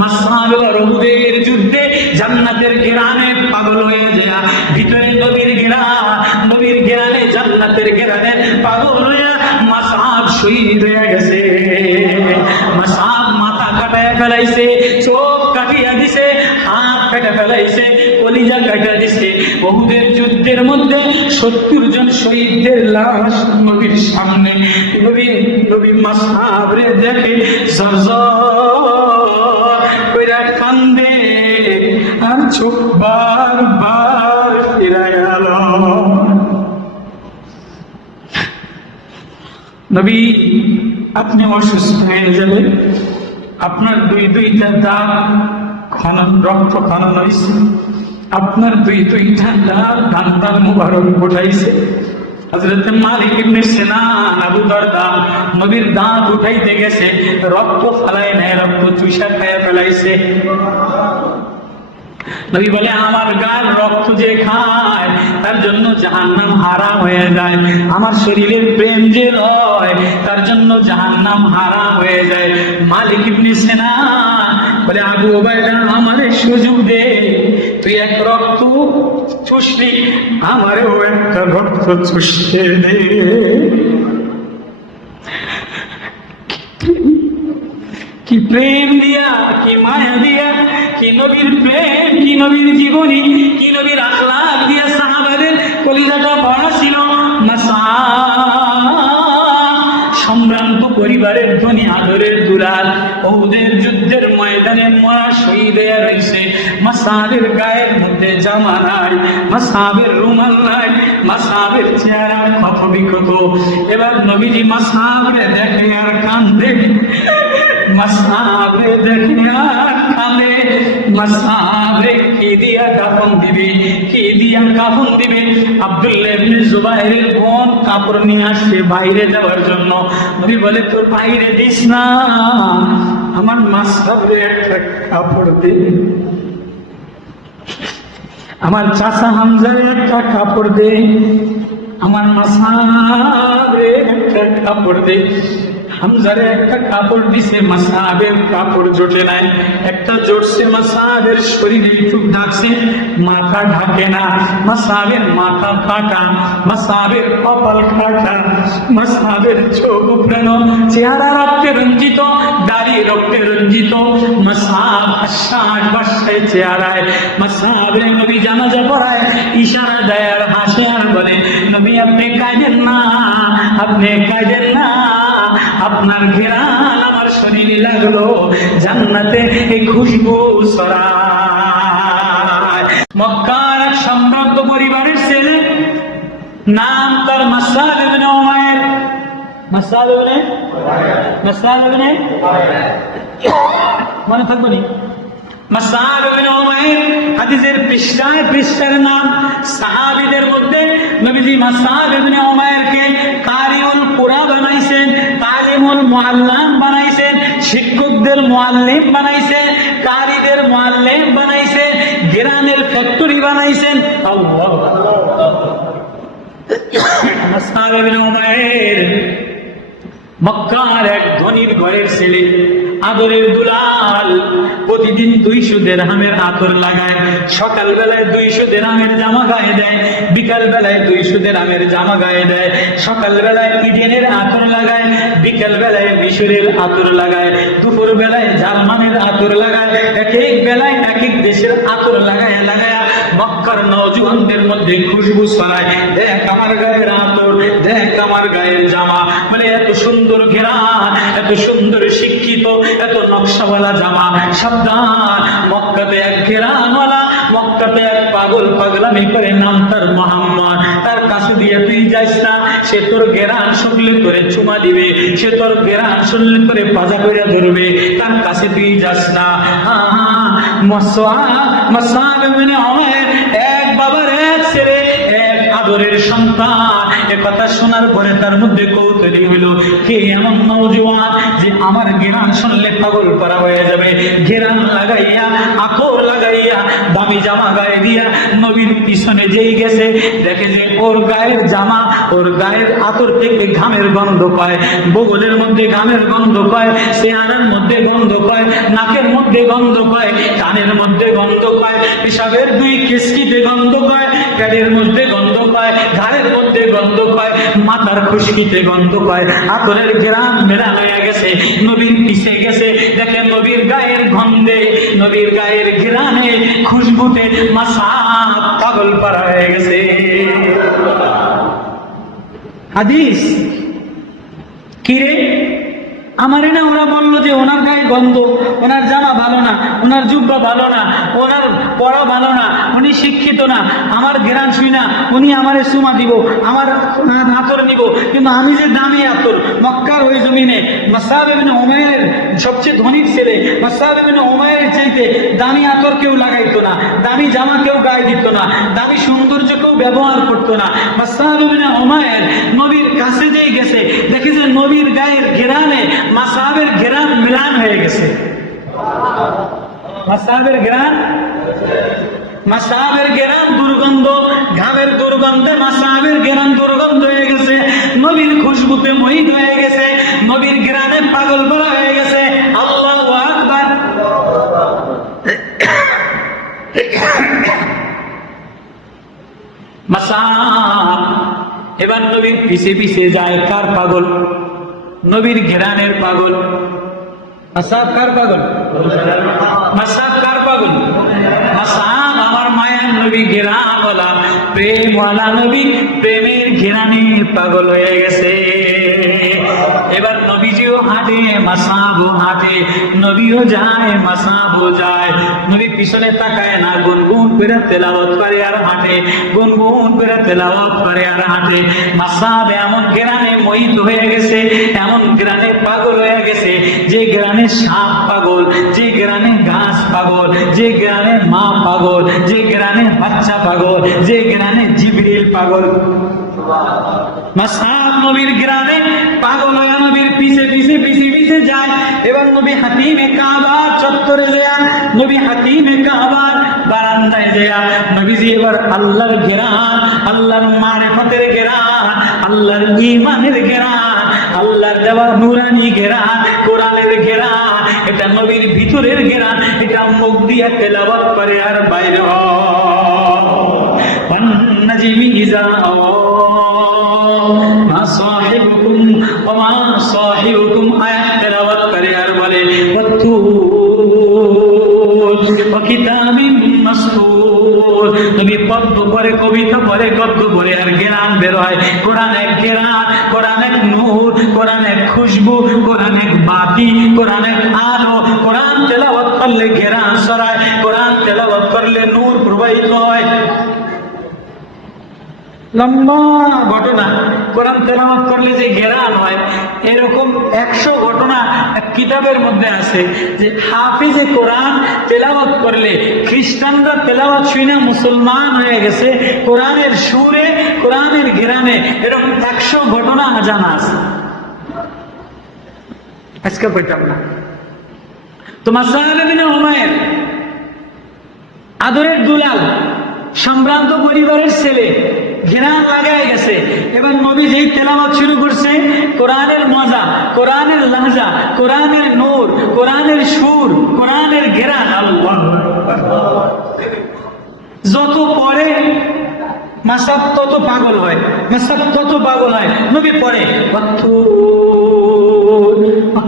মাসআব আর উহুদের যুদ্ধে জান্নাতের ঘেরানে পাগল হয়ে যায়, ভিতরে নবীর ঘেরানে জান্নাতের ঘেরানে পাগল হয়ে মাসআব শহীদ হয়ে গেছে। মাসআব মাথা কাটায় ফেলাইছে, চোখ কাটিয়া দিছে, হাত কেটে ফেলাইছে, কলিজা কেটে দিছে। উহুদের যুদ্ধের মধ্যে 70 জন শহীদদের লাশ নবীর সামনে। নবী মাসআব রে দেখে জর্জর কইরা কান্দে, আর চোখ বারবার ফিরায় গেল। নবী, আপনি অসুস্থ হয়ে যাবেন, আপনার দুইটা দাঁত খনন, রক্ত খনন হয়েছে, আপনার দুইটা দাঁত দান্তার মুবারক উঠাইছে। হযরত মালিক ইবনে সিনান আবু দারদা নবীর দাঁত উঠাইতে গেছে, রক্ত ফেলায় নাই, রক্ত চুষা খেয়ে ফেলাইছে। নবী বলে, আমার গায়ের রক্ত যে খায় তার জন্য জাহান্নাম হারাম হয়ে যায়, আমার শরীরের প্রেম যে রয় তার জন্য জাহান্নাম হারাম হয়ে যায়। মালিক ইবনে সিনান বলে, আবু উবাইদা আমারে সুযোগ দে, তুই এক রক্ত চুষলি, আমারেও একটা রক্ত চুষতে দে। কি প্রেম দিয়া, কি মায়া দিয়া, কি নবীর প্রেম, কি নবীর জীবনী, কি নবীর আখলাক দিয়া সাহাবাদের কলিজাটা ভরা ছিল। সম্ভ্রান্ত পরিবারের ধনী, আদরের দুলাল, উহুদের যুদ্ধের ময়দানে মরা শহীদ হয়ে রয়েছে। মাসআবের গায়ের মধ্যে জামা নাই, মাসআবের রুমাল নাই, মাসআবের চেহারা ক্ষত বিক্ষত। এবার নবীজি মাসআবরে দেখে আর কান্দে, মাসআবরে দেখে আর কান্দে। মাসআবরে কি দিয়া কাফন দিবে, কি দিয়া কাফন দিবে? আব্দুল্লাহ ইবনে জুবাইরের বোন কাপড় নিয়ে আসছে বাইরে যাওয়ার জন্য। নবী বলে, তোর বাইরে দিস না, আমার মাসআবরে একটা কাপড় দে, আমার চাচা হামজারে একটা কাপড় দে, আমার মাসআবরে একটা কাপড় দে। হামজারে একটা কাপড় দিছে, মাসআবের কাপড় জোটে নাই। একটা জোটছে, মাসআবের শরীরে একটু ঢাকছে, মাথা ঢাকে না। মাসআবের মাথা কাটা, মাসআবের কপাল কাটা, মাসআবের চোখ উপড়ানো, চেহারা রক্তে রঞ্জিত, দাড়ি রক্তে রঞ্জিত। মাসআব 60 চেহারায়। মাসআবের নবী জানাজা পড়ায়, ইশারা দেয় আর হাসে আর বলে, নবী আপনি কাঁদেন না, আপনি কাঁদেন না, আপনার ঘেরান আমার শরীরে লাগলো, জান্নাতে এই খুশবু ছড়ায়। মক্কার এক সম্ভ্রান্ত পরিবারের ছেলে, নাম তার মাসআব ইবনে উমাইর। মাসআব ইবনে মনে থাকবে নি? মাসআব ইবনে উমাইর হাদিসের পৃষ্ঠার নাম। সাহাবীদের মধ্যে নবীজি মাসআব ইবনে উমাইরকে কারিউল কুরআন বানাইছেন, তালিমুল মুআল্লিম বানাইছেন, শিক্ষকদের মুআল্লিম বানাইছেন, কারীদের মুআল্লিম বানাইছেন, গিরানের ফ্যাক্টরি বানাইছেন। আল্লাহু আকবার। মাসআব ইবনে উমাইর মক্কার এক ধনীর ঘরের ছেলে, আদরের দুলাল। প্রতিদিন 200 দিরহামের আতর লাগায়, সকাল বেলায় 200 দিরহামের জামা গায়ে দেয়, বিকাল বেলায় 200 দিরহামের জামা গায়ে দেয়। সকাল বেলায় ইডেনের আতর লাগায়, বিকাল বেলায় মিশরের আতর লাগায়, দুপুর বেলায় জার্মানের আতর লাগায়, এক এক বেলায় এক এক দেশের আতর লাগায় মক্কার নওজওয়ানদের মধ্যে খুশবু ছড়ায়। দেখ আমার গায়ের আতর, দেখ আমার গায়ের জামা, মানে এত সুন্দর ঘেরান, এত সুন্দর শিক্ষিত, এত নকশাওয়ালা জামা। সাবধান, মক্কাতে এক ঘেরানওয়ালা, মক্কাতে এক পাগল পাগলামি করে, নাম তার মুহাম্মদ। তার কাছে দিয়ে তুই যাইস না, সে তোর ঘেরান শুনলে করে চুমা দিবে, সে তোর ঘেরান শুনলে করে পাজা করে ধরবে, তার কাছে তুই যাস না। মাসআব ইবনে উমাইর এক বাবার এক ছেলে, এক আদরের সন্তান। এ কথা শোনার পরে তার মধ্যে কৌতূহলী হলো, কে এমন নওজওয়ান যে আমার ঘেরান শুনলে পাগল করা হয়ে যাবে। ঘেরান লাগাইয়া, আতর লাগাইয়া, দামি জামা গায়ে দিয়া নবীর পিছনে যেই গেছে, দেখে যে ওর গায়ের জামা ওর গায়ের আতর থেকে ঘামের গন্ধ পায়, বগলের মধ্যে ঘামের গন্ধ পায়, চেহারার মধ্যে গন্ধ পায়, নাকের মধ্যে গন্ধ পায়, কানের মধ্যে গন্ধ পায়, পেশাবের দুই কেসকিতে গন্ধ পায়, পেটের মধ্যে গন্ধ পায়, ঘাড়ের মধ্যে গন্ধ পায়, মাথার খুশকিতে গন্ধ পায়। আতরের ঘ্রাণ মেলা হয়ে গেছে, নবীর পিছে গেছে, দেখেন নবীর গায়ের গন্ধে, নবীর গায়ের ঘ্রাণে, খুশবুতে মাসাব পাগল পারা হয়ে গেছে। হাদিস কিরে আমারে না ওরা বললো যে ওনার গায়ে গন্ধ, ওনার জামা ভালো না, ওনার জুব্বা ভালো না, ওনার পড়া ভালো না, উনি শিক্ষিত না, আমার ঘেরান ছুঁই না, উনি আমারে সুমা দিব, আমার আতর নিব, কিন্তু আমি যে দামি আতর, মক্কার ওই জমিনে মুসআব ইবনে উমাইর সবচেয়ে ধনী ছেলে, মুসআব ইবনে উমাইরের চাইতে দামি আতর কেউ লাগাইতো না, দামি জামা কেউ গায়ে দিত না, দামি সৌন্দর্য কেউ ব্যবহার করতো না। মুসআব ইবনে উমাইর নবীর কাছে যেই গেছে, দেখে যে নবীর গায়ের ঘেরানে মাসাবের ঘেরান মিলান হয়ে গেছে। মাসাবের ঘেরান, মাসাবের ঘেরান দুর্গন্ধ, ঘামের দুর্গন্ধে মাসাবের ঘেরান দুর্গন্ধ হয়ে গেছে, নবীর খুশবুতে মোহিত হয়ে গেছে, নবীর ঘেরানে পাগল করা হয়ে গেছে। আল্লাহু আকবার। মাসাব এবার নবীর পিছে পিছে যায়, কার পাগল? নবীর ঘেরানের পাগল। মাসাব কার পাগল? মাসাব কার পাগল? মাসাব আমার মায়ার নবী, ঘেরানওয়ালা, প্রেমওয়ালা নবী, প্রেমের ঘেরানের পাগল হয়ে গেছে। এবার নবীজিও হাঁটে, মাসাবও হাঁটে, নবীও যায়, মাসাবও যায়। নবী পিছনে তাকায় না, গুনগুন করে তেলাওয়াত করে আর হাঁটে, গুনগুন করে তেলাওয়াত করে আর হাঁটে। মাসাব এমন ঘেরানে মোহিত হয়ে গেছে, এমন ঘেরানে পাগল হয়ে গেছে, যে ঘেরানে সাপ পাগল, যে ঘেরানে ঘাস পাগল, যে ঘেরানে মা পাগল, যে ঘেরানে বাচ্চা পাগল, যে ঘেরানে জিবরিল পাগল। মাসাব নবীর ঘেরানে পাগল হয়ে নবীর পিছে পিছে পিছে পিছে যায়। এবার নবী হাতিমে কাবা চত্বরে যায়, নবী হাতিমে কাবার বারান্দায় যায়, নবীজি এবার আল্লাহর ঘেরান, আল্লাহর মারিফতের ঘেরান, আল্লাহর ঈমানের ঘেরান, আল্লাহর দেওয়া নূরানি ঘেরান, কোরআনের ঘেরান, এটা নবীর ভিতরের ঘেরান, এটা মুখ দিয়ে তেলাওয়াত করে আর বাইরে ওয়ান-নাজমি ইযা মা সাহিবুকুম ওয়া মা সাহিবুকুম আয়াত তেলাওয়াত করে আর বলে ওয়া কিতাবিন মাসতুর। নবী পদ্ম পড়ে, কবিতা পড়ে, গদ্য পড়ে আর ঘেরান বের হয়। কোরআনের ঘেরান, কোরআনের নূর, কোরআনের খুশবু, কোরআনের বাতি, কোরআনের আলো। কোরআন তেলাওয়াত করলে ঘেরান ছড়ায়, কোরআন তেলাওয়াত করলে নূর প্রবাহিত হয়। লম্বা ঘটনা, কোরআন তেলাওয়াত করলে যে ঘেরান হয়, এরকম 100 ঘটনা কিতাবের মধ্যে আছে যে হাফিজে কোরআন তেলাওয়াত করলে খ্রিস্টানরা তেলাওয়াত শুনে মুসলমান হয়ে গেছে কোরআনের সুরে, কোরআনের ঘেরানে। এরকম 100 ঘটনা জানা আছে, আজকে কইতাম না। তো মুসআব ইবনে উমাইর আদরের দুলাল, সম্ভ্রান্ত পরিবারের ছেলে, ঘেরান লাগাই গেছে। এবার নবী যেই তেলাওয়াত শুরু করছে, কোরআনের মজা, কোরআনের লাহজা, কোরআনের নূর, কোরআনের সুর, কোরআনের ঘেরান, আল্লাহু আকবার। যত পড়ে মাসাব তত পাগল হয়, মাসাব তত পাগল হয়। নবী পড়ে ওয়া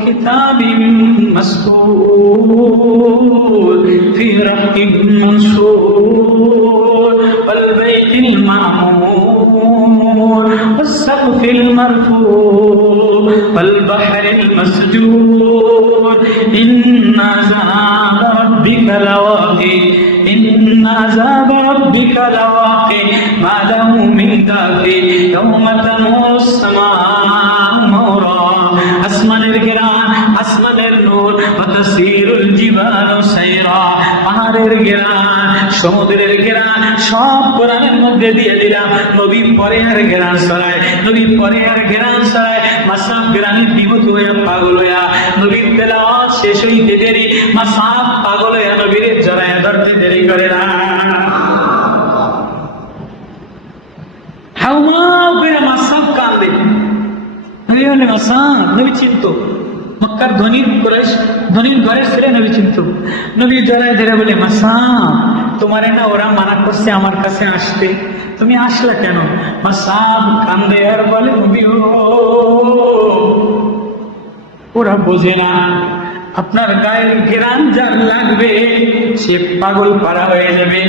কিতাবিন মাসতুর ফি রাক্কিন মানশুর ওয়াল বাইতিল মা'মুর ওয়াস সাকফিল মারফু'র ওয়াল বাহরিল মাসজুর ইন্না আযাবা রাব্বিকা লাওয়াকি ইন্না আযাবা রাব্বিকা লাওয়াকি মা লাহু মিন দাফি ইয়াওমা তামুস সামাa'u মাওরা। আসমানের ঘেরান, আসমানের নূর, ওয়া তাসীরুল জিবালু সাইরা, পাহাড়ের ঘেরান, সমুদ্রের ঘেরান, সব কোরআনের মধ্যে দিয়ে দিলাম। নবী পরে আর ঘেরান ছড়ায়, নবী পরে আর ঘেরান ছড়ায়। মুসআব ঘেরানে বিমুখ হইয়া পাগল হইয়া, নবীর তেলাওয়াত শেষ হইতে দেরি, মুসআব পাগল হইয়া নবীর জড়াইয়া ধরতে দেরি করে না। হাউমাউ করে মুসআব হলে মাসাদ, নবী চিনত। মক্কার ধনীর ঘরের ছেলে, নবী চিনত। নবী জড়ায় ধরে বলে, মাসাদ, তোমারে না ওরা মানা করছে আমার কাছে আসতে, তুমি আসলা কেন? মাসাদ কান্দে আর বলে, নবী ওরা বোঝে না, আপনার গায়ের ঘেরান যার লাগবে সে পাগল পারা হয়ে যাবে।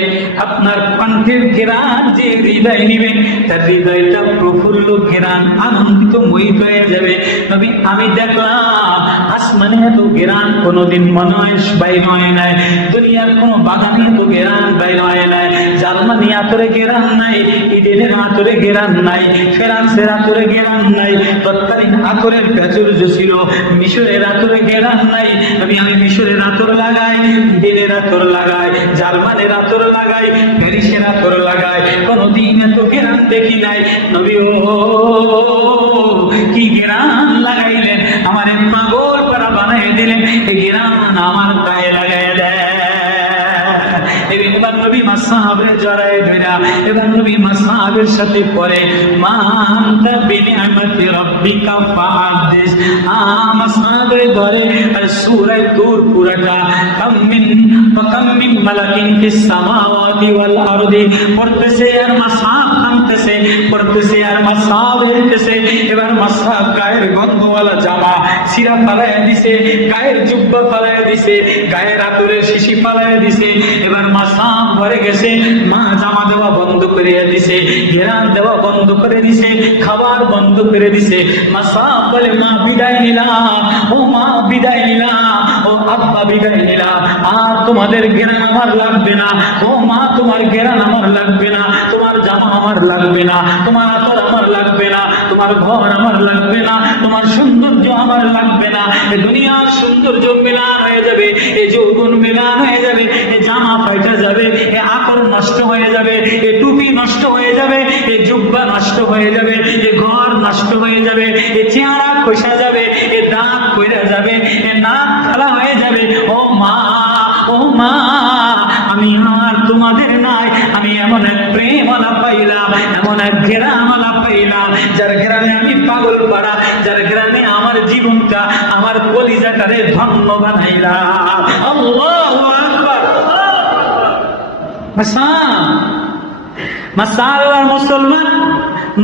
আপনার কণ্ঠের ঘেরান যে হৃদয় নিবে তার হৃদয়টা প্রফুল্ল ঘেরান, আনন্দিত মোহিত হয়ে যাবে। তবে আমি দেখলাম আসমানে এত ঘেরান কোনোদিন মনে হয় বাইর হয় নাই, দুনিয়ার কোনো বাগানে এত ঘেরান বাইর হয় নাই। জার্মানি আতরে ঘেরান নাই, ইডেনের আতরে ঘেরান নাই, ফ্রান্সের আতরে ঘেরান নাই, তৎকালীন আতরের প্রাচুর্য ছিল। মিশরের আতরে ঘেরান নাই, আমি মিশরের আতর লাগাই, ইডেনের আতর লাগাই, জার্মানের আতর লাগাই, প্যারিসের আতর লাগাই, কোনদিন এত ঘেরান দেখি নাই। নবী কি ঘেরান লাগাইলেন, আমার পাগল করা বানাই দিলেন, এই ঘেরান আমার গায়ে লাগাই দেয়। এবার নবী মাসহাবের জড়ায় ধরা, এবার নবী মাসহাবের সাথে পড়ে, মানতা বিনিআমাতি রাব্বিকা ফাহাদিস। মাসহাবের ধরে আর সূরা তুর পুরাটা কাম মিন মালাকিন ফিস সামাওয়াতি ওয়াল আরদি পড়তেছে, আর মাসহাব থামতেছে, পড়তেছে আর মাসহাব হেঁটেছে। এবার মাসহাব গায়ের গন্ধওয়ালা জামা সিরা ফালাইয়া দিছে, গায়ের জুব্বা ফালাইয়া দিছে, গায়ের আতরের শিশি ফালাইয়া দিছে। এবার মাসহাব ঘরে গেছে, মা জামা দেওয়া বন্ধ করে দিছে, ঘেরান দেওয়া বন্ধ করে দিছে, খাবার বন্ধ করে দিছে। মাসহাব বলে, মা বিদায় নিলাম, ও মা বিদায় নিলাম, ও আব্বা বিদায় নিলাম, আর তোমাদের ঘেরান আমার লাগবে না। ও মা তোমার ঘেরান আমার লাগবে না, তোমার জামা আমার লাগবে না, তোমার আতর আমার লাগবে না, তোমার ঘর আমার লাগবে না, তোমার সৌন্দর্য আমার লাগবে না। এই দুনিয়ার সৌন্দর্য মিলান হয়ে যাবে, এই যৌবন মিলান হয়ে যাবে, এই জামা ফাইটা যাবে, এই আতর নষ্ট হয়ে যাবে, এই টুপি নষ্ট হয়ে যাবে, এই জুব্বা নষ্ট হয়ে যাবে, এই ঘর নষ্ট হয়ে যাবে, এই চেহারা খসা যাবে, এই দাঁত পড়ে যাবে, এই নাক খালা হয়ে যাবে। ও মা, ও মা, আমি আর তোমাদের নাই, আমি এমন এক প্রেমওয়ালা পাইলাম, এমন এক ঘেরানওয়ালা পাইলাম, যার ঘেরানে আমি পাগল পারা, যার ঘেরানে আমার জীবনটা, আমার কলিজাটারে ধন্য বানাইলাম। আল্লাহু আকবার। মাশাআল্লাহ, মুসলমান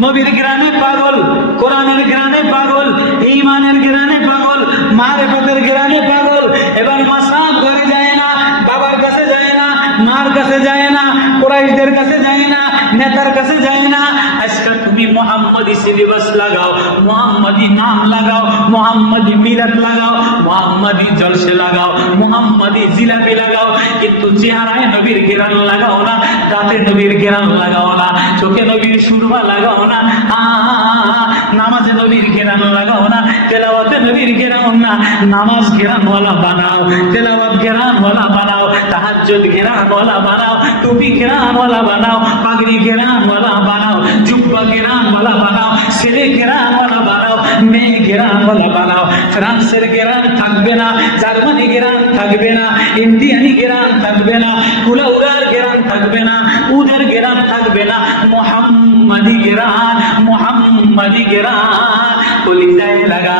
নবীর ঘেরানে পাগল, কোরআনের ঘেরানে পাগল, ঈমানের ঘেরানে পাগল, মারিফতের ঘেরানে পাগল। এবার মাসহাব ঘরে যায় না, বাবার কাছে যায় না, মার কাছে যায় না, কুরাইশদের কাছে যায় না, নেতার কাছে যায় না। আজকে তুমি মুহাম্মাদি সিলেবাস লাগাও, মুহাম্মাদি নাম লাগাও, মুহাম্মাদি মিরাত লাগাও, মুহাম্মাদি জলসে লাগাও, মুহাম্মাদি জিলাপি লাগাও, কিন্তু চেহারায় নবীর ঘেরান লাগাও না, দাঁতে নবীর ঘেরান লাগাও না, চোখে নবীর সুরমা লাগাও না, নামাজে নবীর ঘেরান লাগাও না, তেলাওয়াতে নবীর ঘেরাও না। নামাজ ঘেরানওয়ালা বানাও, তেলাওয়াত ঘেরানওয়ালা বানাও, তাহাজ্জুদ ঘেরানওয়ালা বানাও, টুপি ঘেরানওয়ালা বানাও, পাগড়ি ঘেরানওয়ালা বানাও, জুব্বা ঘেরানওয়ালা বানাও, ছেলে ঘেরানওয়ালা বানাও, মেয়ে ঘেরানওয়ালা বানাও। ফ্রান্সের ঘেরান থাকবে না, জার্মানি ঘেরান থাকবে না, ইন্ডিয়ানি ঘেরান থাকবে না, কুলাউড়ার ঘেরান থাকবে না, উদের ঘেরান থাকবে না, মুহাম্মাদি ঘেরান, মুহাম্মাদি ঘেরান কলিজায় লাগা।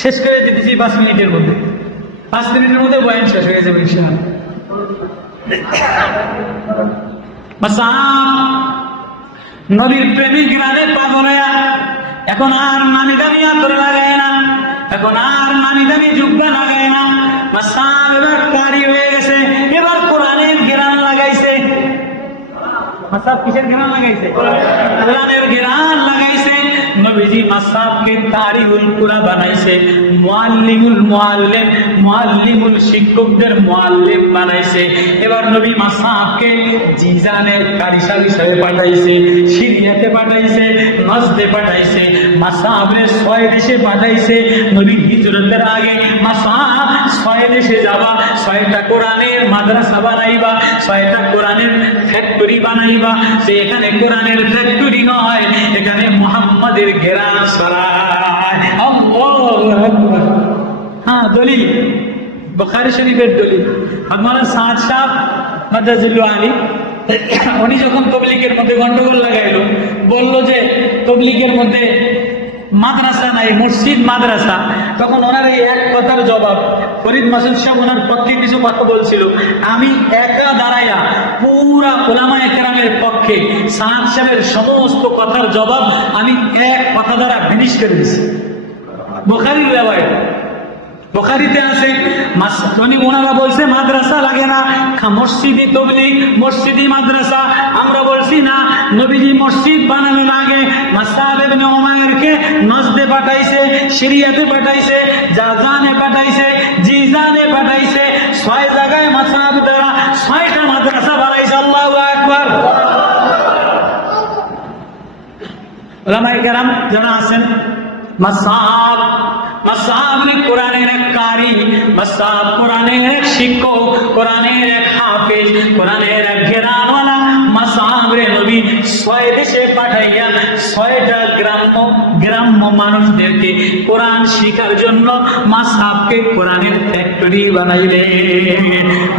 শেষ করে দিতেছি 5 মিনিটের মধ্যে, 5 মিনিটের মধ্যে বয়ান শেষ হয়ে যাবে ইনশাআল্লাহ। নবীর প্রেমিক মানে পাগল হইয়া এখন আর নামি দামি আতর লাগায় না, এখন আর নামি দামি জুব্বা লাগায় না। মাসাব এবার কারি হয়ে গেছে, এবার কোরআনের ঘেরান লাগাইছে। মাসাব কিসের ঘেরান লাগাইছে? কোরআনের ঘেরান লাগাইছে। নবীজি মাসাবকে তারিউল কুরা বানাইছে, মুআল্লিমুল মুআল্লিম, মুআল্লিমুল শিক্ষকদের মুআল্লিম বানাইছে। এবার নবী মাসাবকে জিজানের কারিশাল হিসেবে পাঠাইছে, সিরিয়াতে পাঠাইছে, নজদে পাঠাইছে, মাসাবের 6 দেশে পাঠাইছে। নবী হিজরতের আগে মাসাব 6 দেশে যাবা, 6টা কোরআনের মাদ্রাসা বানাইবা, 6টা কোরআনের ফ্যাক্টরি বানাইবা। সেখানে কোরআনের ফ্যাক্টরি নয়, এখানে মুহাম্মাদের ঘেরান ছড়ায়। আল্লাহু আকবার। হ্যাঁ, দলিল বুখারী শরীফের দলিল। মাওলানা সাদ সাহেব মাদ্রাজুল আলী উনি যখন তবলিগের মধ্যে গন্ডগোল লাগাইলো, বলল যে তবলিগের মধ্যে মাদ্রাসা নাই, মসজিদ মাদ্রাসা, তখন ওনার এই এক কথার জবাব, ফরিদ মাসুদ সাহেব ওনার পক্ষে কিছু কথা বলছিল, আমি একা দাঁড়াইয়া পুরা উলামায়ে কেরামের পক্ষে সাদ সাহেবের সমস্ত কথার জবাব আমি এক কথা দ্বারা ফিনিশ করে দিয়েছি। বুখারীর রিওয়ায়াত, বুখারীতে আছে, ওনারা বলছে মাদ্রাসা লাগে না, মসজিদি তবলিগ, মসজিদি মাদ্রাসা। আমরা বলছি না, নবীজি মসজিদ বানানোর আগে মুসআব ইবনে উমাইরকে নজদে পাঠাইছে, সিরিয়াতে পাঠাইছে, জাজানে পাঠাইছে, জিজানে পাঠাইছে, 6 জায়গায় মুসআব দ্বারা 6টা মাদ্রাসা বানাইছে। আল্লাহু আকবার। উলামায়ে কেরাম যারা আছেন, মুসআব কোরআনের এক কারি, মুসআব কোরআনের এক শিক্ষক, কোরআনের এক হাফেজ, কোরআনের এক জ্ঞানওয়ালা। মুসআবরে নবী 6 দেশে পাঠাইয়া 6টা গ্রাম্য মানুষদেরকে কোরআন শিখার জন্য মুসআবকে কোরআনের ফ্যাক্টরি বানাইলেন।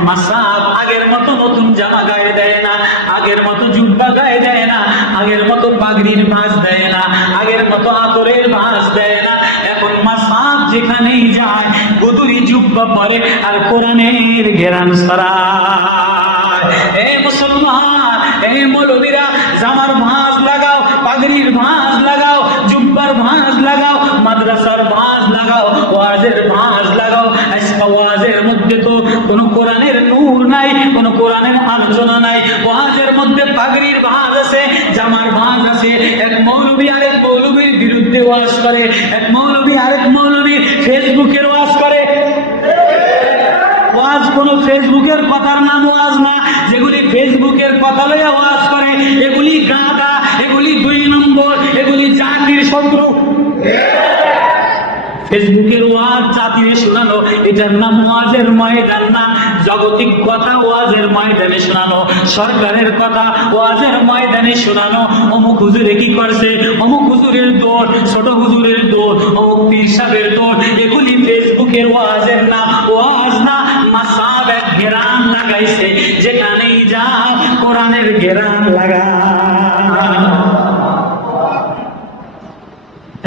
মুসআব আগের মতো নতুন জামা গায়ে দেয় না, আগের মতো জুব্বা গায়ে দেয় না, আগের মতো পাগড়ির ভাঁজ দেয় না, আগের মতো আতরের ভাঁজ দেয় না। এখন মুসআব যেখানেই যায় গুদুরি জুব্বা পরে আর কোরআনের ঘেরান ছড়ায়। এই মুসলমান, এই মৌলবীরা, জামার ভাঁজ লাগাও, পাগড়ির ভাঁজ লাগাও, জুব্বার ভাঁজ লাগাও, মাদ্রাসার ভাঁজ লাগাও, ওয়াজের ভাঁজ লাগাও। আজকে ওয়াজের মধ্যে তো কোনো কোরআনের নূর নাই, কোনো কোরআনের আলোচনা নাই। ওয়াজের মধ্যে পাগড়ির ভাঁজ আছে, জামার ভাঁজ আছে। এক মৌলবী আরেক মৌলবীর বিরুদ্ধে ওয়াজ করে, এক মৌলবী আরেক মৌলবীর ফেসবুকের ওয়াজ করে। ওয়াজ কোনো ফেসবুকের কথার নাম ওয়াজ না, যেগুলি ফেসবুকের কথা লইয়া ওয়াজ করে এগুলি গাধা, এগুলি 2 নম্বর, এগুলি জাতির শত্রু। ফেসবুকের ওয়াজ জাতিরে শোনানো, এটার নাম ওয়াজের ময়দান না। জাগতিক কথা ওয়াজের ময়দানে শোনানো, সরকারের কথা ওয়াজের ময়দানে শোনানো। অমুক হুজুরে কি করছে, অমুক হুজুরের দৌড়, ছোট হুজুরের দৌড়, অমুক পীর সাহেবের দৌড়, এগুলি ফেসবুকের ওয়াজের নাম, ওয়াজ না। মুসআব এক ঘেরান লাগাইছে, যেখানেই যায় কোরআনের ঘেরান লাগা।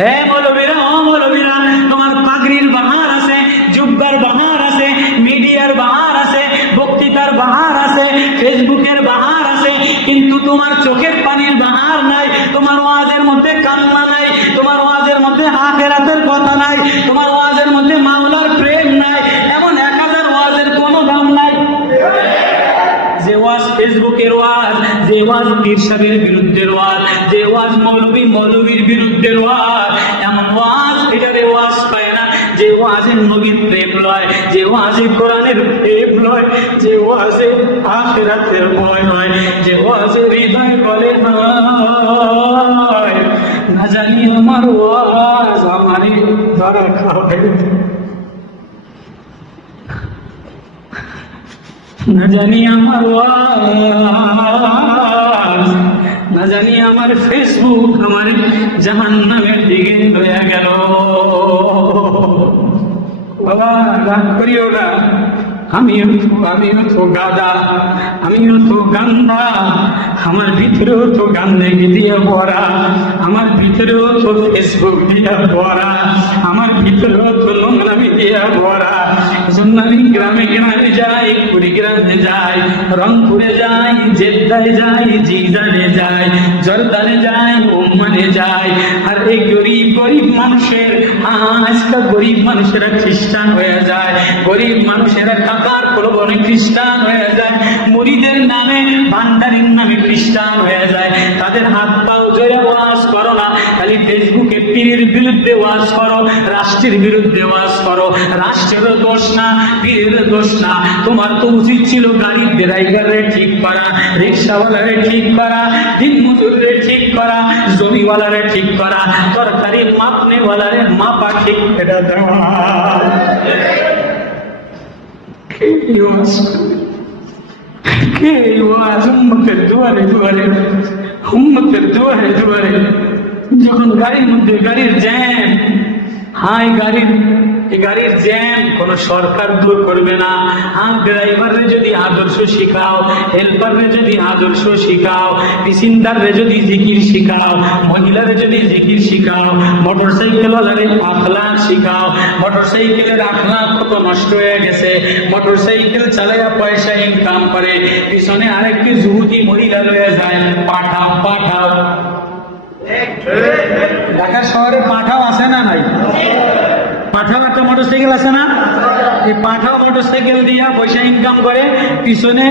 হে মৌলবীরা, ও মৌলবীরা, তোমার পাগড়ির বাহার আছে, জুব্বার বাহার আছে, মিডিয়ার বাহার আছে, বক্তৃতার বাহার আছে, ফেসবুকের বাহার আছে, কিন্তু তোমার চোখের পানির বাহার নাই। তোমার ওয়াজের মধ্যে কান্না নাই, তোমার ওয়াজের মধ্যে আখিরাতের কথা নাই, তোমার ওয়াজের মধ্যে মাওলার প্রেম নাই। এমন 1000 ওয়াজের কোনো দাম নাই। যে ওয়াজ ফেসবুকের ওয়াজ, যে ওয়াজ পীর সাহেবের বিরুদ্ধের ওয়াজ, যে ওয়াজ মৌলবীর বিরুদ্ধের ওয়াজ, এমন ওয়াজ এটারে ওয়াজ পায় না। যে ওয়াজে নবীর প্রেম লয়, যে ওয়াজে কোরআনের প্রেম লয়, যে ওয়াজে আখিরাতের ভয় হয়, যে ওয়াজে হৃদয় বলে নয়, না জানি আমার ওয়াজ আমারই ধরা খাবে, না জানি আমার ওয়াজ, না জানি আমার ফেসবুক আমার জাহান্নামের দিকে হয়ে গেল। বাবা রাগ করিও না, আমিও তো গাদা, আমিও তো গান্দা, আমার ভিতরেও তো গান্দেগি দিয়ে ভরা, আমার ভিতরেও তো ফেসবুক দিয়ে ভরা, আমার ভিতরেও তো নোংরামি দিয়ে ভরা। জন্য আমি গ্রামে গ্রামে যাই, কুড়িগ্রামে যাই, রংপুরে যাই, জেদ্দায় যাই, জিজানে যাই, জর্দানে যাই, ওমানে যাই। আর এই গরিব মানুষের, আজকাল গরিব মানুষেরা খ্রিস্টান হয়ে যায়, গরিব মানুষেরা টাকার প্রলোভনে খ্রিস্টান হয়ে যায়, মুরিদের নামে, ভান্ডারির নামে খ্রিস্টান হয়ে যায়। তাদের হাত পাও জোরে ওয়াজ করো না, খালি ফেসবুকে পীরের বিরুদ্ধে ওয়াজ করো, রাষ্ট্রের বিরুদ্ধে ওয়াজ করো। রাষ্ট্রেরও দোষ না, পীরের দোষ না। তোমার তো উচিত ছিল গাড়ির ড্রাইভারে ঠিক করা, রিক্সাওয়ালারে ঠিক করা, দিন মজুরে ঠিক করা, জমিওয়ালারে ঠিক করা, তরকারি মাপনেওয়ালারে মাপা ঠিক করে দেওয়া। উম্মতের দুয়ারে দুয়ারে, উম্মতের দুয়ারে দুয়ারে, যখন গাড়ির মধ্যে গাড়ির জ্যাম, হাই গাড়ির এই গাড়ির জ্যাম কোন সরকার দূর করবে না। আর ড্রাইভারে যদি আদর্শ শিখাও, হেল্পারে যদি আদর্শ শিখাও, প্যাসেঞ্জারে যদি জিকির শিখাও, মহিলারে যদি জিকির শিখাও, মোটরসাইকেলওয়ালারে আখলাক শিখাও। মোটরসাইকেলের আখলাক কত নষ্ট হয়ে গেছে, মোটরসাইকেল চালাইয়া পয়সা ইনকাম করে, পিছনে আরেকটি যুবতী মহিলা রয়ে যায়, পাঠাও পাঠাও। ঢাকা শহরে পাঠাও আছে না নাই? পাঠাও একটা মোটরসাইকেল আছে না? এই পাঠাও মোটরসাইকেল দিয়া পয়সা ইনকাম করে, পিছনে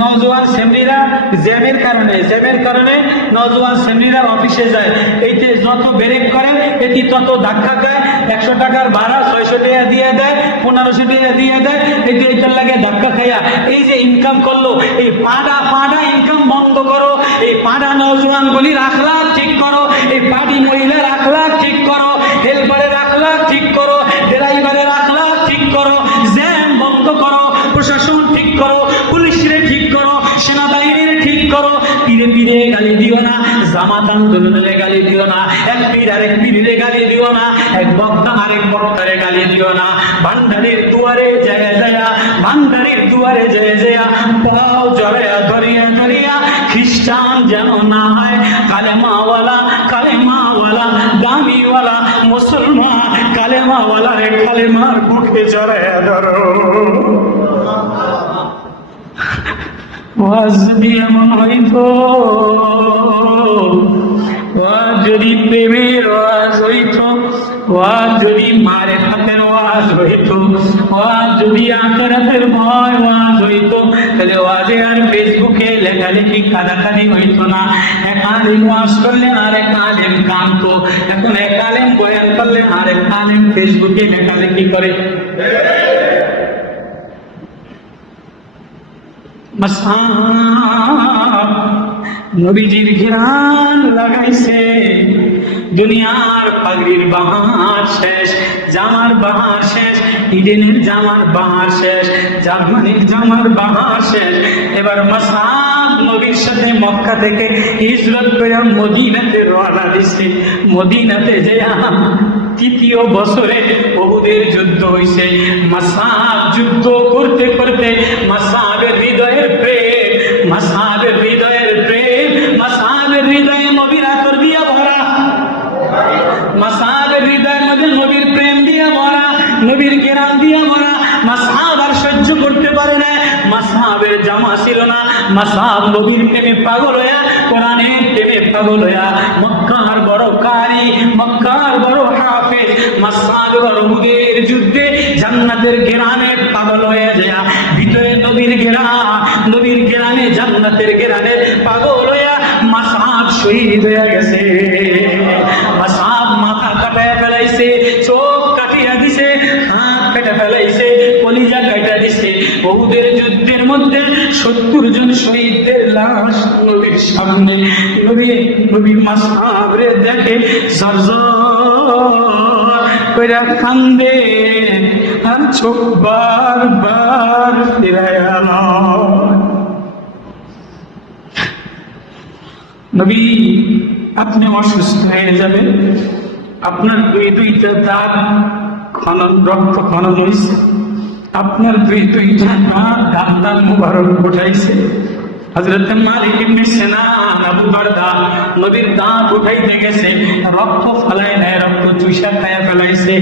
নওজোয়ান সেমরিরা জ্যামের কারণে নওজোয়ান সেমরিরা অফিসে যায়, এইতে যত ব্রেক করে এটি তত ধাক্কা খায়, 100 টাকার ভাড়া 600 টাকা দিয়ে দেয়, 1500 টাকা দিয়ে দেয়, এটি এইটার লাগে ধাক্কা খাইয়া এই যে ইনকাম করলো। এই পাড়া ইনকাম বন্ধ করো, এই পাড়া নওজোয়ান গুলির আখলাক ঠিক করো, এই পাড়ি মহিলার আখলাক ঠিক করো, হেল্পারের আখলাক ঠিক করো, ড্রাইভারের আখলাক ঠিক করো, জ্যাম বন্ধ করো, প্রশাসন ঠিক করো, পুলিশরে ঠিক করো, সেনাবাহিনীর ঠিক করো। পীরে পীরে গালি দিও না, জামাত আন্দোলনে গালি দিও না, এক পীর আরেক পীরে গালি দিও না, এক বক্তা আরেক বক্তারে গালি দিও না। ভান্ডারের দুয়ারে যায় পাও জড়ায়া ধরিয়া খ্রিস্টান যেন না হয়, কালেমাওয়ালা দামিওয়ালা মুসলমান, কালেমাওয়ালা রে কালেমার বুকে জড়ায়া ধরো। ওয়াজ যদি এমন হইতো, ওয়াজ যদি প্রেমের ওয়াজ হইতো, ওয়াজ যদি মারিফাতের ওয়াজ হইতো, ওয়াজ যদি আখিরাতের ভয় ওয়াজ হইতো, তাহলে ওয়াজে আর ফেসবুকে লেখালেখি কাদাকাদি হইতো না। এক আলেম ওয়াজ করলে আর এক আলেম কাঁদতো, এখন এক আলেম বয়ান করলে আর এক আলেম ফেসবুকে লেখালেখি করে। নবীজির ঘিরান লাগাইছে, দুনিয়ার পাগড়ির বাহার শেষ, জামার বাহার শেষ, ইডেনের জামার বাহার শেষ, জার্মানির জামার বাহার শেষ। এবার মাসাদ নবীর সাথে মক্কা থেকে হিজরত করে মদিনাতে রওনা দিছে। মদিনাতে যে 3য় বছরে উহুদের যুদ্ধ হইছে। মাসাদ যুদ্ধ করতে করতে মাসাদের হৃদয়ের হৃদয়ে নবীর আতর দিয়া ভরা, মাসাদের হৃদয়ের মধ্যে নবীর প্রেম দিয়া ভরা, নবীর কেরাম দিয়া ভরা। মাসাব আর সহ্য করতে পারে না, মাসাবের জামা ছিল না। মাসাব নবীর প্রেমে পাগল হইয়া, কোরআনের প্রেমে পাগল হইয়া, মক্কার বড় কারি, মক্কার বড় হাফেজ, মাসাদ উহুদের যুদ্ধে জান্নাতের ঘেরানে পাগল হয়ে যায়। ভিতরে নবীর ঘেরানে জান্নাতের ঘেরানে পাগল হইয়া মাসাদ শহীদ হয়ে গেছে। মাসাদ মাথা কাটায় ফেলাইছে, চোখ কাটিয়া দিছে, হাত কেটে ফেলাইছে, কলিজা কাটা দিছে। উহুদের যুদ্ধের মধ্যে 70 জন শহীদদের লাশ নবীর সামনে। নবী মাসাবরে দেখে জর্জর কইরা কান্দে, আর চোখ বারবার ফিরায়া লয়। নবী আপনি অসুস্থ হয়ে যাবেন, আপনার দুইটা দাঁত রক্ত খনন হয়েছে, আপনার দুইটা দাঁত মুবারক উঠাইছে। হযরত মালিক ইবনে সিনান আবু বারদা নবীর দাঁত উঠাইতে গেছে, রক্ত ফেলায় নাই, রক্ত চুষা খায়া ফেলাইছে।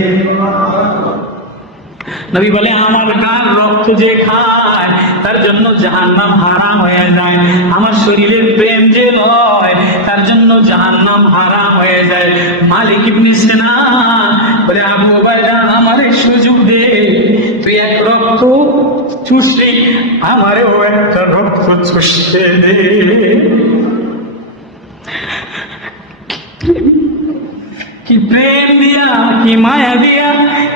নবী বলে আমার গার রক্ত যে খায় তার জন্য জাহান্নাম হারাম হয়ে যায়, আমার শরীরের প্রেম যে লয় তার জন্য জাহান্নাম হারাম হয়ে যায়। মালিক ইবনে সিনান বলে আবু উবাইদা আমারে সুযোগ দে, তুই এক রক্ত চুষি, আমারেও একটা রক্ত চুষতে দে। কি প্রেম দিয়া, কি মায়া দিয়া,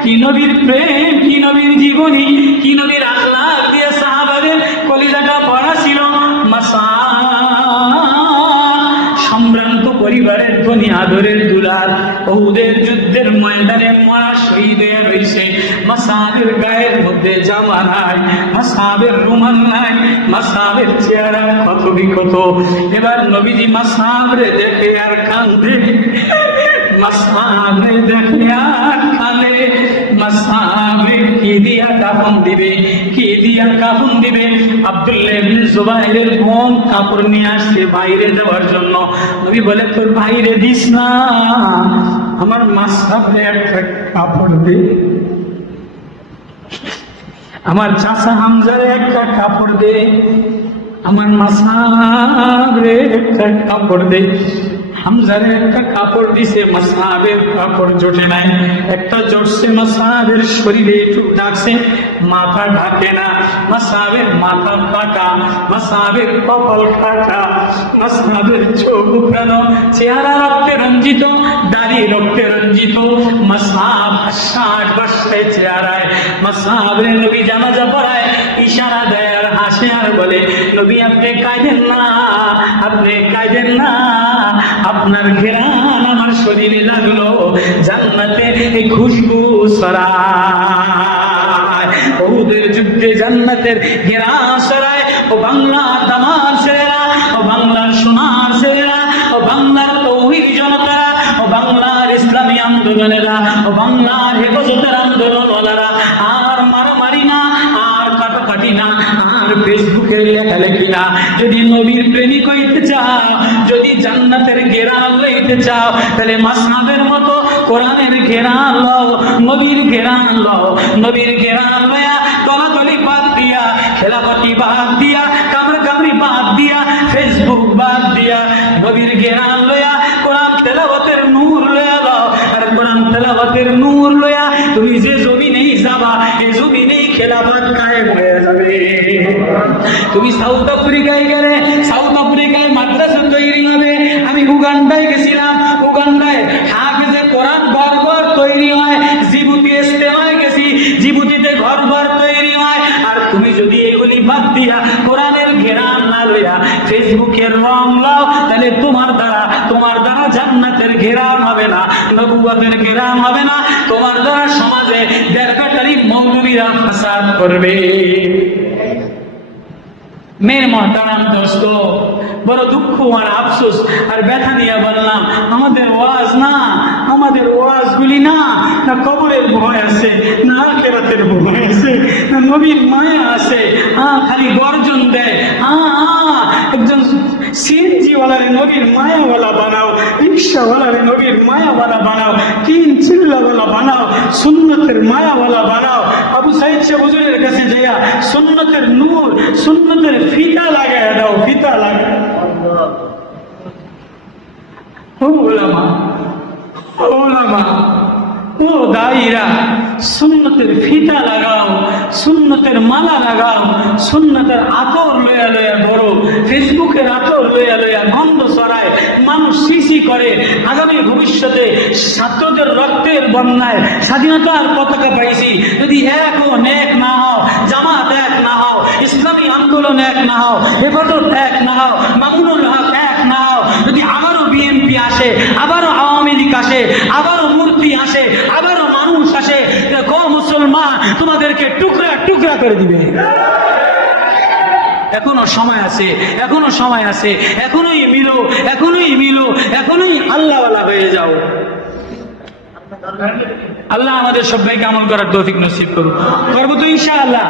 কি নবীর প্রেম, কি নবীর জীবনী, কি নবীর আখলাক দিয়া সাহাবাদের কলিজাটা ভরা ছিল। সম্ভ্রান্ত পরিবারের ধনী আদরের দুলাল উহুদের যুদ্ধের ময়দানে মরা শহীদ হয়ে রয়েছে। মাসাবের গায়ের মধ্যে জামা নাই, মাসাবের রুমাল নাই, মাসাবের চেহারা কত বিকত। এবার নবীজি মাসাবরে দেখে আর কান্দে, মাসাবরে দেখে আর কাঁদে। মাগরিব কি দিয়া কাফন দিবে, কি দিয়া কাফন দিবে। আব্দুল্লাহ ইবনে জুবাইরের বোন কাপড় নিয়ে আসছে বাইরে দেওয়ার জন্য। নবী বলে তোর বাইরে দিস না, আমার মাসহাবে একটা কাপড় দে, আমার চাচা হামজারে একটা কাপড় দে, আমার মাসহাবে একটা কাপড় দে। হামজারে একটা কাপড় দিছে, মাসহাবের কাপড় জোটে নাই। একটা জোটছে মাসহাবের শরীরে একটু ডাকছে, মাথা ঢাকে না। মাসহাবের মাথা কাটা, মাসহাবের কপাল কাটা, মাসহাবের চোখ উঠানো, চেহারা রক্তে রঞ্জিত, দাড়ি রক্তে রঞ্জিত। মাসহাব 60 চেহারায়। মাসহাবের নবী জানাজা পড়ায়, ইশারা দেয় আর হাসে আর বলে, নবী আপনি কাঁদেন না, আপনি কাঁদেন না, আপনার ঘেরান আমার শরীরে লাগলো, জান্নাতের এই খুশবু ছড়ায়। ওদের যুদ্ধে জান্নাতের ঘেরান ছড়ায়। ও বাংলার দামার ছেলেরা, ও বাংলার সোনার ছেলেরা, ও বাংলার তৌহিদ জনতারা, ও বাংলার ইসলামী আন্দোলনেরা, ও বাংলার হেফাজতের আন্দোলনওয়ালারা, আর মারামারি না, আর কাটাকাটি না, আর ফেসবুকে লেখালেখি না। যদি নবীর প্রেমিক হইতে চাও, যদি জান্নাতের ঘেরান লইতে চাও, তাহলে মাসহাবের মতো কোরআনের ঘেরান লও, নবীর ঘেরান লও। নবীর ঘেরান লয়া তলাতলি বাদ দিয়া, খেলাফতি বাদ দিয়া, কামড়ি বাদ দিয়া, ফেসবুক বাদ দিয়া, নবীর ঘেরান লয়া কোরআন তেলাওয়াতের নূর লয়া লও। আর কোরআন তেলাওয়াতের নূর লয়া তুমি যে জমিনেই যাবা, এই জমিনেই খেলাফত কায়েম হয়ে যাবে। তুমি সাউথ আফ্রিকায় গেলে, সাউথ আফ্রিকায় মাদ্রাসা তৈরি হবে। আমি উগান্ডায় গেছিলাম, উগান্ডায় হাফেজে কোরআন ঘর ঘর তৈরি হয়। জিবুতি ইস্তেমায় গেছি, জিবুতিতে ঘর ঘর তৈরি হয়। আর তুমি যদি এগুলি বাদ দিয়া কোরআনের ঘেরান না লইয়া ফেসবুকের রং লাও, তাহলে তোমার দ্বারা জান্নাতের ঘেরান হবে না, নবুয়তের ঘেরান হবে না। তোমার দ্বারা সমাজে দেড়কাটারি মৌলবীরা ফাসাদ করবে। মেয়ের মহতারাম দোস্ত, বড় দুঃখ আর আফসোস আর ব্যথা নিয়ে বললাম, আমাদের ওয়াজ না, আমাদের ওয়াজগুলি না, না কবরের ভয় আছে, না আখিরাতের ভয় আছে, না নবীর মায়া আছে। খালি গর্জন দেয়, একজন সিএনজিওয়ালারে নবীর মায়াওয়ালা বানাও, রিক্সাওয়ালারে নবীর মায়াওয়ালা বানাও, তিন চিল্লাওয়ালা বানাও, সুন্নতের মায়াওয়ালা বানাও। আবু সাইদ শাহ হুজুরের কাছে যাইয়া সুন্নতের নূর, সুন্নতের ফিতা লাগায় দাও, ফিতা লাগায়। ও ওলামা, ও ওলামা, ও দায়ীরা, সুন্নতের ফিতা লাগাও, সুন্নতের মালা লাগাও, সুন্নতের আতর লইয়া লইয়া ধরো। ফেসবুকের আতর লইয়া লইয়া গন্ধ ছড়ায়, মানুষ সিসি করে। আগামী ভবিষ্যতে ছাত্রদের রক্তের বন্যায় স্বাধীনতার পতাকা পাইছি, যদি এক না হও, জামাত এক না হও, ইসলামী আন্দোলন এক না হও, হেফাজত এক না হও, মামুনুল হক এক না হও, যদি আবারও বিএনপি আসে, আবারও আওয়ামী লীগ আসে, আবারও মূর্তি আসে, আবারও মানুষ আসে, দেখো মুসলমান তোমাদেরকে টুকরা টুকরা করে দিবে। এখনো সময় আছে, এখনো সময় আছে, এখনোই মিলো, এখনোই মিলো, এখনোই আল্লাহওয়ালা হয়ে যাও। আল্লাহ আমাদের সবাইকে আমল করার তৌফিক নসিব করুন। করবো তো ইনশাআল্লাহ।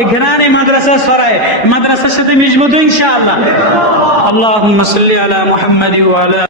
এই ঘরানে মাদ্রাসা সরায়, মাদ্রাসার সাথে মিশবো তো ইনশাআল্লাহ। আল্লাহুম্মা সাল্লি আলা মুহাম্মাদি ওয়া আলা